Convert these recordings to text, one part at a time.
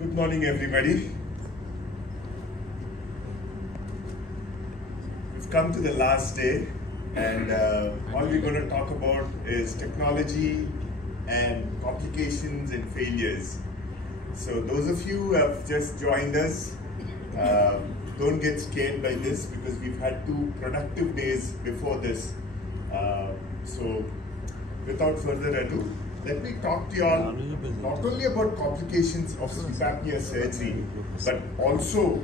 Good morning, everybody. We've come to the last day, and all we're going to talk about is technology and complications and failures. So those of you who have just joined us, don't get scared by this because we've had 2 productive days before this. So without further ado, let me talk to you all not only about complications of sleep apnea surgery, but also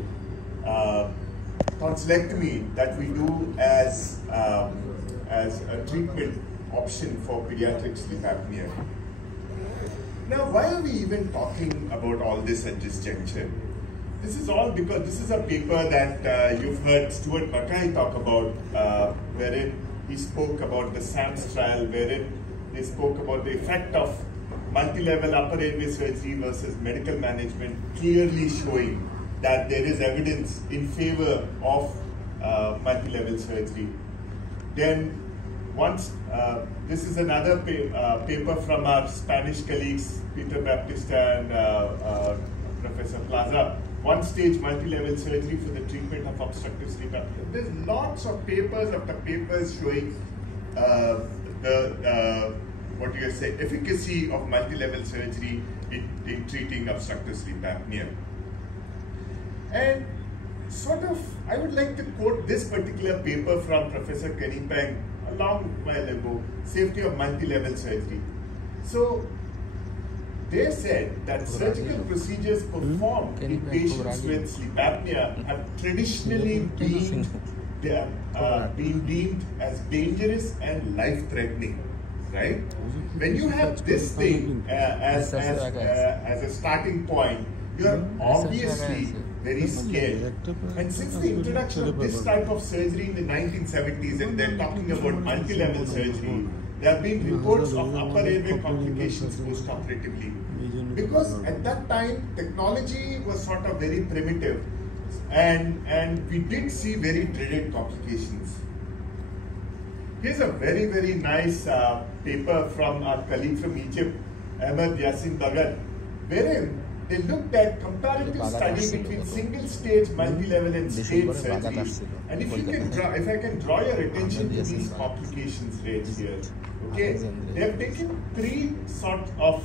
tonsillectomy that we do as a treatment option for pediatric sleep apnea. Now, why are we even talking about all this at this juncture? This is all because this is a paper that you've heard Stuart Mackay talk about, wherein he spoke about the SAMS trial, wherein they spoke about the effect of multi-level upper airway surgery versus medical management, clearly showing that there is evidence in favor of multi-level surgery. Then once, this is another paper from our Spanish colleagues, Peter Baptista and Professor Plaza, one-stage multi-level surgery for the treatment of obstructive sleep apnea. There's lots of papers after papers showing efficacy of multi-level surgery in treating obstructive sleep apnea. And sort of, I would like to quote this particular paper from Professor Kenny Peng a long while ago, Safety of Multi-Level Surgery. So, they said that surgical procedures performed in patients with sleep apnea have traditionally been deemed as dangerous and life-threatening. Right? When you have this thing as a starting point, you are obviously very scared. And since the introduction of this type of surgery in the 1970s, and they're talking about multi-level surgery, there have been reports of upper airway complications post-operatively. Because at that time, technology was sort of very primitive, and we did see very dreaded complications. Here's a very, very nice paper from our colleague from Egypt, Ahmed Yassin Bagar, wherein they looked at comparative study between single-stage, multi-level and stage surgery. And if I can draw your attention to these complications rates here, okay? They have taken 3 sort of,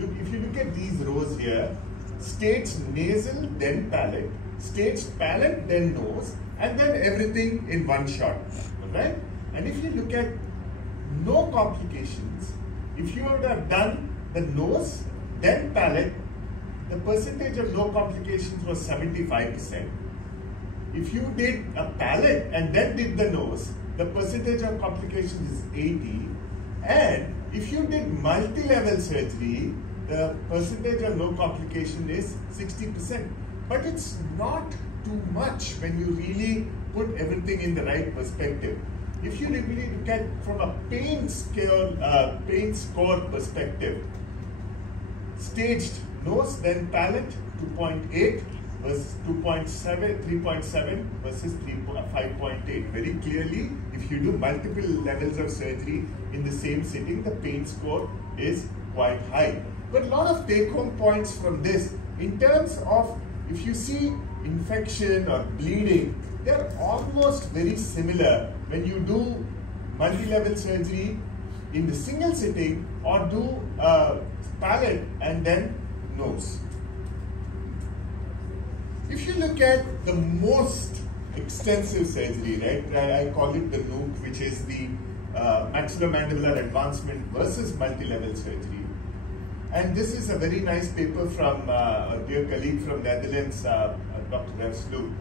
if you look at these rows here, staged nasal, then palate, staged palate, then nose, and then everything in one shot. Right? And if you look at no complications, if you would have done the nose, then palate, the percentage of no complications was 75%. If you did a palate and then did the nose, the percentage of complications is 80%. And if you did multi-level surgery, the percentage of no complication is 60%. But it's not too much when you really put everything in the right perspective. If you really look at from a pain score perspective, staged nose then palate 2.8 versus 2.7, 3.7 versus 5.8. Very clearly, if you do multiple levels of surgery in the same sitting, the pain score is quite high. But a lot of take-home points from this in terms of if you see infection or bleeding, they're almost very similar when you do multi-level surgery in the single sitting or do palate and then nose. If you look at the most extensive surgery, right, I call it the NUC, which is the maxillomandibular advancement versus multi-level surgery. And this is a very nice paper from a dear colleague from Netherlands, Dr. Revslu.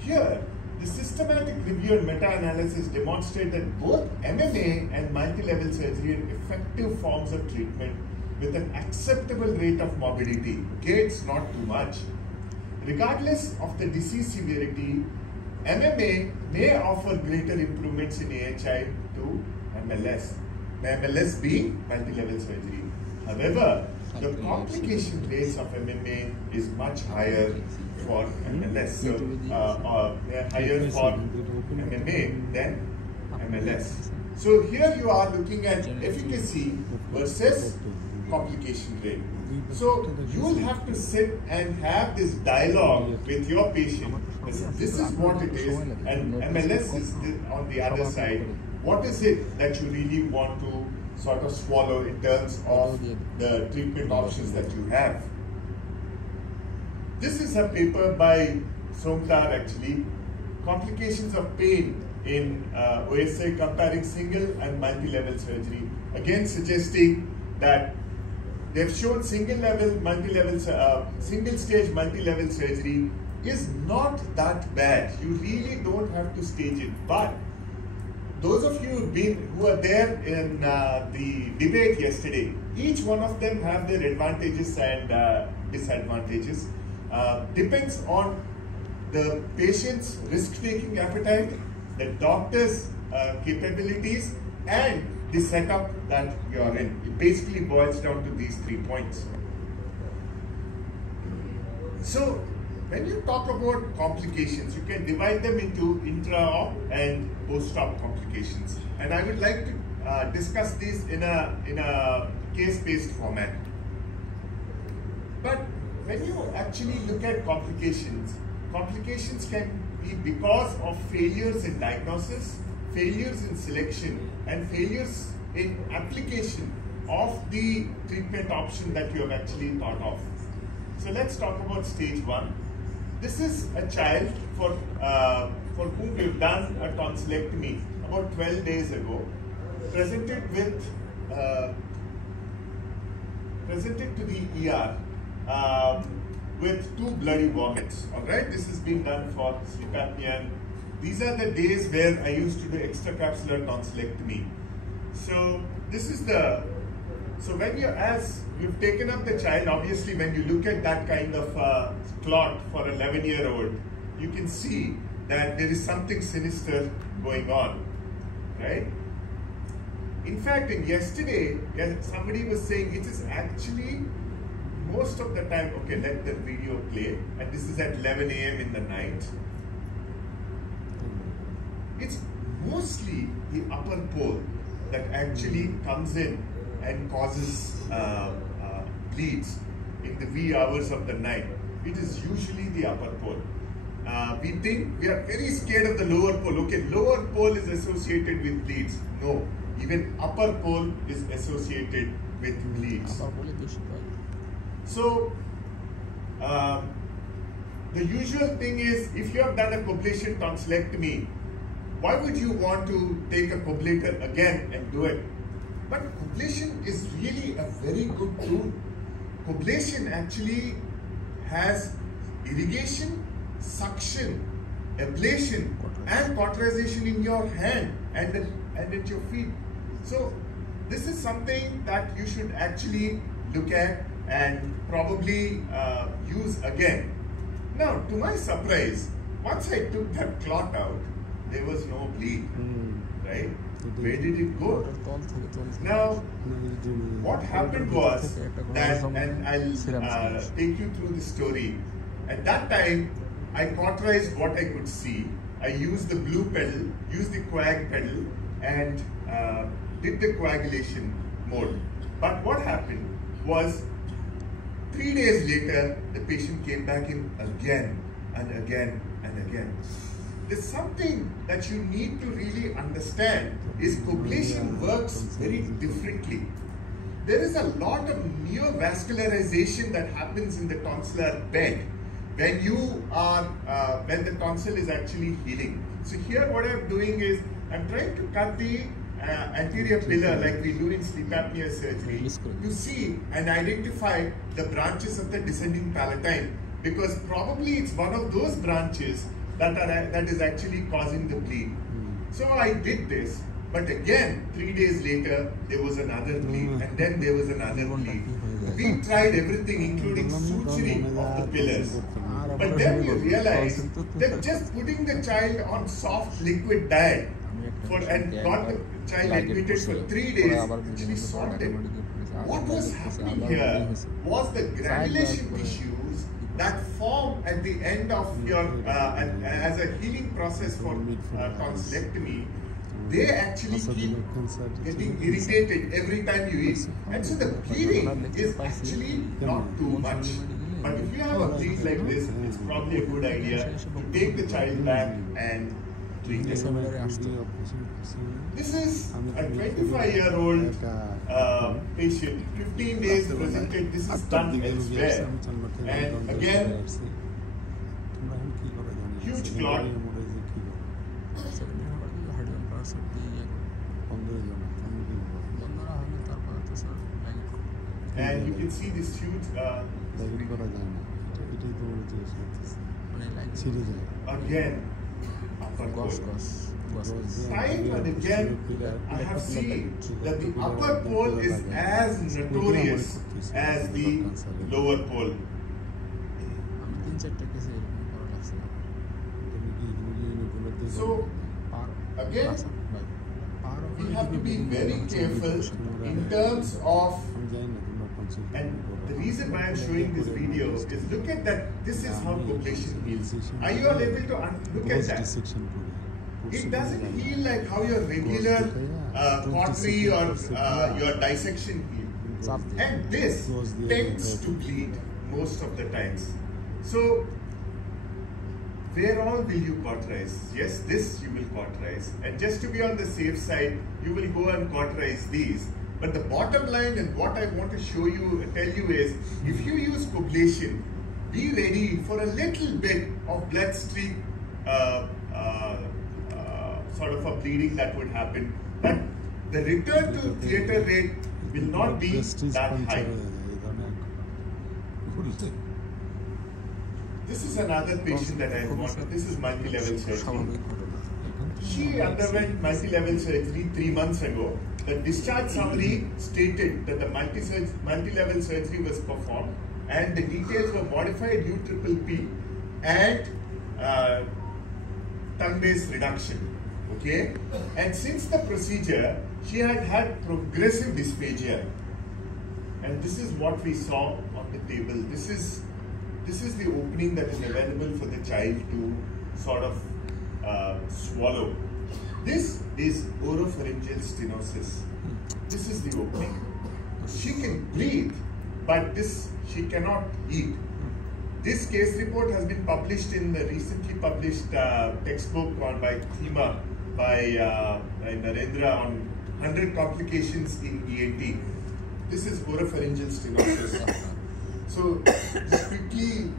Here, the systematic review and meta-analysis demonstrate that both MMA and multi-level surgery are effective forms of treatment with an acceptable rate of morbidity. Okay, it's not too much. Regardless of the disease severity, MMA may offer greater improvements in AHI to MLS. The MLS being multi-level surgery. However, the complication rates of MMA is much higher for MLS. So, they're higher for MMA than MLS. So here you are looking at efficacy versus complication rate. So you'll have to sit and have this dialogue with your patient. This is what it is, and MLS is on the other side. What is it that you really want to sort of swallow in terms of the treatment options that you have? This is a paper by Somtar actually, complications of pain in OSA comparing single and multi-level surgery. Again suggesting that they've shown single stage multi-level surgery is not that bad. You really don't have to stage it. But those of you who were there in the debate yesterday, each one of them have their advantages and disadvantages. Depends on the patient's risk-taking appetite, the doctor's capabilities, and the setup that you are in. It basically boils down to these 3 points. So, when you talk about complications, you can divide them into intra-op and post-op complications. And I would like to discuss these in a case-based format. But when you actually look at complications, complications can be because of failures in diagnosis, failures in selection, and failures in application of the treatment option that you have actually thought of. So let's talk about stage 1. This is a child for whom we've done a tonsillectomy about 12 days ago, presented to the ER with 2 bloody vomits. Alright, this has been done for sleep apnea. These are the days where I used to do extracapsular tonsillectomy. So this is when you've taken up the child, obviously when you look at that kind of clot for an 11-year-old, you can see that there is something sinister going on, right? In fact, yesterday, somebody was saying it is actually most of the time, okay, let the video play, and this is at 11 a.m. in the night. It's mostly the upper pole that actually comes in and causes bleeds in the wee hours of the night. It is usually the upper pole. We think we are very scared of the lower pole. Okay, lower pole is associated with bleeds. No, even upper pole is associated with bleeds. So, the usual thing is, if you have done a coblation tonsillectomy, why would you want to take a coblator again and do it? But coblation is really a very good tool. Coblation actually has irrigation, suction, ablation, and cauterization in your hand and at your feet. So this is something that you should actually look at and probably use again. Now, to my surprise, once I took that clot out, there was no bleed, right? Where did it go? Now, what happened was that, and I'll take you through the story. At that time, I cauterized what I could see. I used the blue pedal, used the coag pedal, and did the coagulation mode. But what happened was, 3 days later, the patient came back in again and again and again. There's something that you need to really understand is coblation works very differently. There is a lot of neovascularization that happens in the tonsillar bed when when the tonsil is actually healing. So here what I'm doing is I'm trying to cut the anterior pillar like we do in sleep apnea surgery to see and identify the branches of the descending palatine, because probably it's one of those branches that is actually causing the bleed. So I did this, but again 3 days later there was another bleed, and then there was another bleed. We tried everything including suturing of the pillars, but then we realized that just putting the child on soft liquid diet and got the child admitted for 3 days actually solved it. What was happening here was the granulation tissues that form at the end of your, as a healing process for tonsillectomy, they actually keep getting irritated every time you eat. And so the bleeding is actually not too much. But if you have a bleed like this, it's probably a good idea to take the child back and treat it. This is a 25-year-old patient, 15 days presented. This is done elsewhere. And again, huge clot. And you can see this huge again upper pole. Time and again I have seen that the upper pole is as notorious as the lower pole. So again, we have to be very careful in terms of, and the reason why I am showing this video is look at that. This is how coblation heals. Are you all able to look at that? It doesn't heal like how your regular cautery or your dissection heals. And this tends to bleed most of the times. So where all will you cauterize? Yes, this you will cauterize. And just to be on the safe side, you will go and cauterize these. But the bottom line and what I want to show you, tell you is, if you use coblation, be ready for a little bit of bloodstream sort of a bleeding that would happen. But the return to theatre rate will not be that high. This is another patient that I wanted. This is multi-level surgery. She underwent multi-level surgery 3 months ago. The discharge summary stated that the multi-level surgery was performed and the details were modified U-triple-P and tongue base reduction. Okay? And since the procedure, she had progressive dysphagia. And this is what we saw on the table. This is the opening that is available for the child to sort of swallow. This is oropharyngeal stenosis. This is the opening. She can breathe, but she cannot eat. This case report has been published in the recently published textbook by Thema by Narendra on 100 complications in ENT. This is oropharyngeal stenosis. So just quickly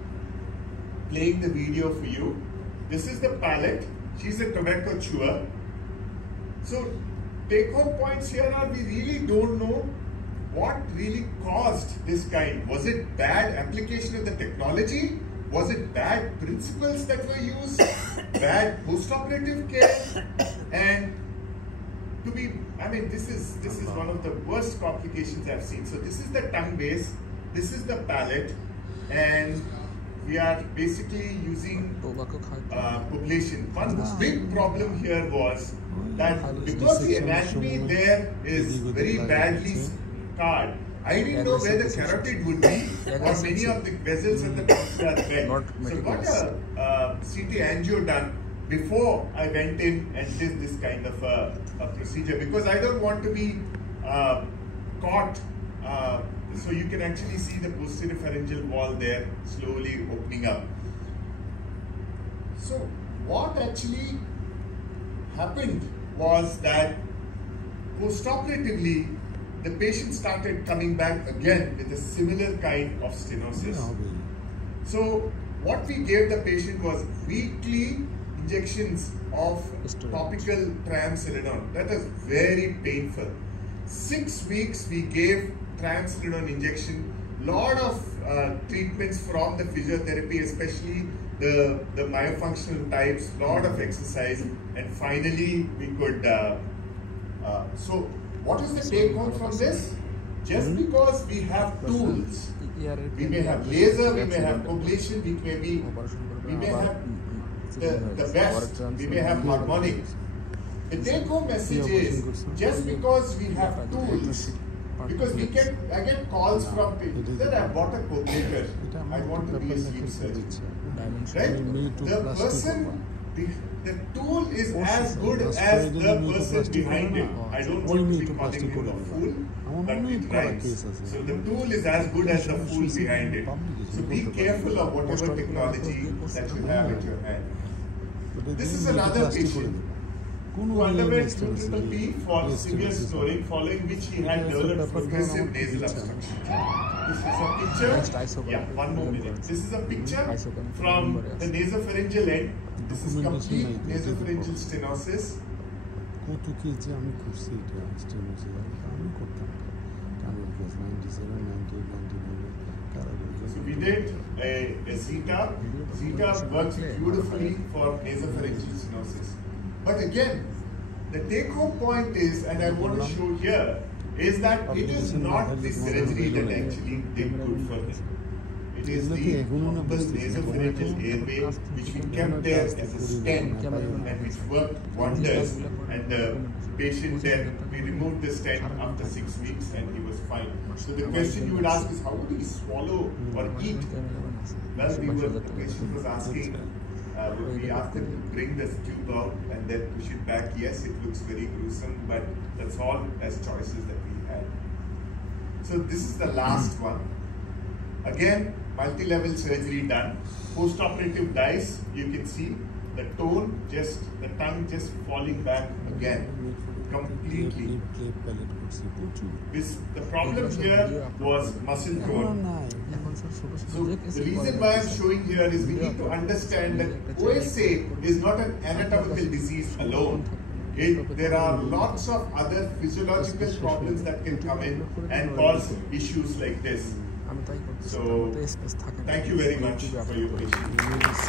playing the video for you. This is the palate. She's a tobacco chewer. So take home points here are we really don't know what really caused this kind. Was it bad application of the technology? Was it bad principles that were used? Bad post-operative care? And this is one of the worst complications I've seen. So this is the tongue base, this is the palate, and we are basically using coblation. One big problem here was that because the anatomy there is very badly scarred, I didn't know where the carotid would be or many of the vessels at the top are bent. So got a CT angio done before I went in and did this kind of a procedure, because I don't want to be caught. So you can actually see the posterior pharyngeal wall there slowly opening up. So what actually happened was that post-operatively the patient started coming back again with a similar kind of stenosis. So what we gave the patient was weekly injections of topical triamcinolone. That was very painful. 6 weeks we gave triamcinolone injection, lot of treatments from the physiotherapy, especially the myofunctional types, lot of exercise, and finally we could, so what is the take home from this? Just because we have tools, we may have laser, we may have coblation, we may have the best, we may have harmonics. The take home message is, just because we have tools, because I get calls from people that I bought a cochlear, I want to be a sleep surgeon. Right? The person the tool is as good as the person behind it. I don't want to be calling him a fool, but it rhymes. So the tool is as good as the fool behind it. So be careful of whatever technology that you have at your hand. This is another patient who underwent QPP for severe snoring, following which he had developed progressive nasal obstruction. This is a picture. Yeah, one more minute. This is a picture from the nasopharyngeal end. This is complete nasopharyngeal stenosis. So we did a Zeta. Zeta works beautifully for nasopharyngeal stenosis. But again, the take-home point is, and I want to show here, is that it is not the surgery that actually did good for him. It is the humble nasopharyngeal airway which we kept there as a stent and which worked wonders. And the patient then, we removed the stent after 6 weeks and he was fine. So the question you would ask is, how would he swallow or eat? Well, the patient was asking, we asked him to bring the tube out and then push it back. Yes, it looks very gruesome, but that's all as choices that we had. So this is the last one. Again, multi-level surgery done. Post-operative dice, you can see the tongue just falling back again, completely. The problem here was muscle tone. So the reason why I'm showing here is we need to understand that OSA is not an anatomical disease alone. There are lots of other physiological problems that can come in and cause issues like this. So, thank you very much for your patience.